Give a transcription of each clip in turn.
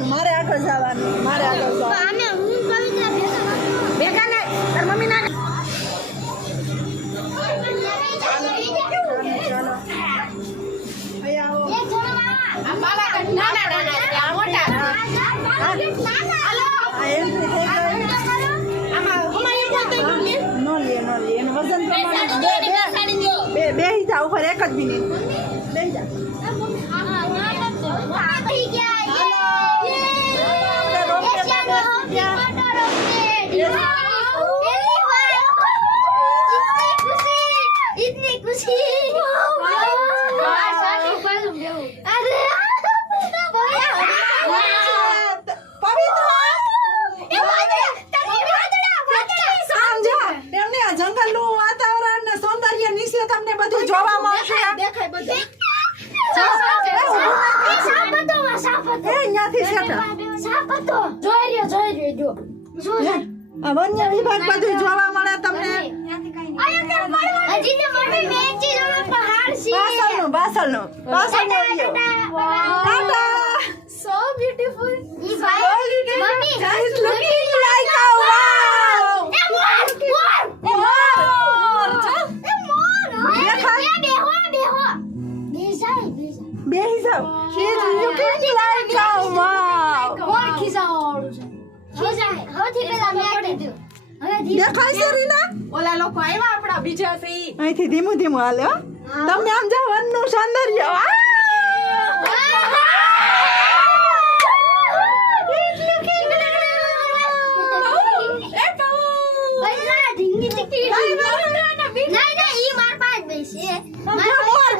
જવાનું મારે આગળ જવાનું મારે આગળ જવાનું આને હું કવિતા ભેગા ને તાર મમ્મી ના ચાલો બેહી જાવ ઉપર એક જ મિનિટ બેહી જાવ इतनी खुशी જંગલનું વાતાવરણ ને સૌંદર્ય નીચે તમને બધું જોવા મળશે દેખાય બધું વન્ય વિભાગ બધું જોવા મળે તમને બાસલનું so beautiful Mommy is looking like a wow બેહી જાવ she is looking like a wow દેખાય છે રીના ઓલા લોકો આવ્યા આપડા બીજા છે ઈ અહીંથી ધીમું ધીમું હાલે હો તમને આમ જાવ વનનું સૌંદર્ય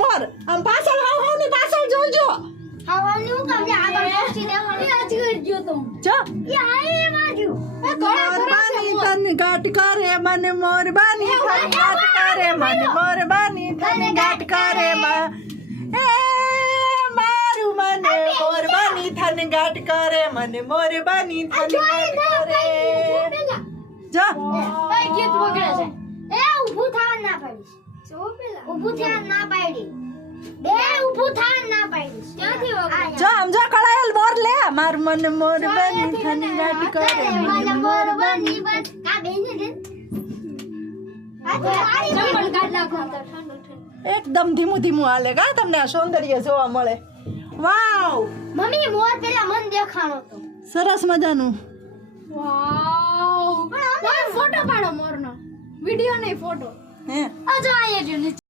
મોર આમ પાછળ હાવ હાવ ની પાછળ જોજો જો મોરબાની તન ગાટ કરે મને મોરબાની તન ગાટ કરે મને મોરબાની તન ગાટ કરે એ મારું મને મોરબાની તન ગાટ કરે મને મોરબાની તન ગાટ કરે જો ગીત વગડે છે એ ઊભું થવા ના પાડીશ ઊભું થવા ના પાડી બે ઊભું થવા ના પાડીશ ક્યાંથી વગડે જો આમ જો કળાયેલ મોર લે માર મને મોરબાની તન ગાટ કરે મને મોરબાની કા બેને દે ચંપલ કાઢ નાખો તો ઠંડુ એકદમ ધીમું ધીમું હાલે કા તમને આ સૌંદર્ય જોવા મળે વાવ મમ્મી મોર પેલા મન દેખાણો તો સરસ મજાનું વાવ પણ ફોટો પાડો મોરનો વિડિયો નહીં ફોટો હે આ જો આયા જો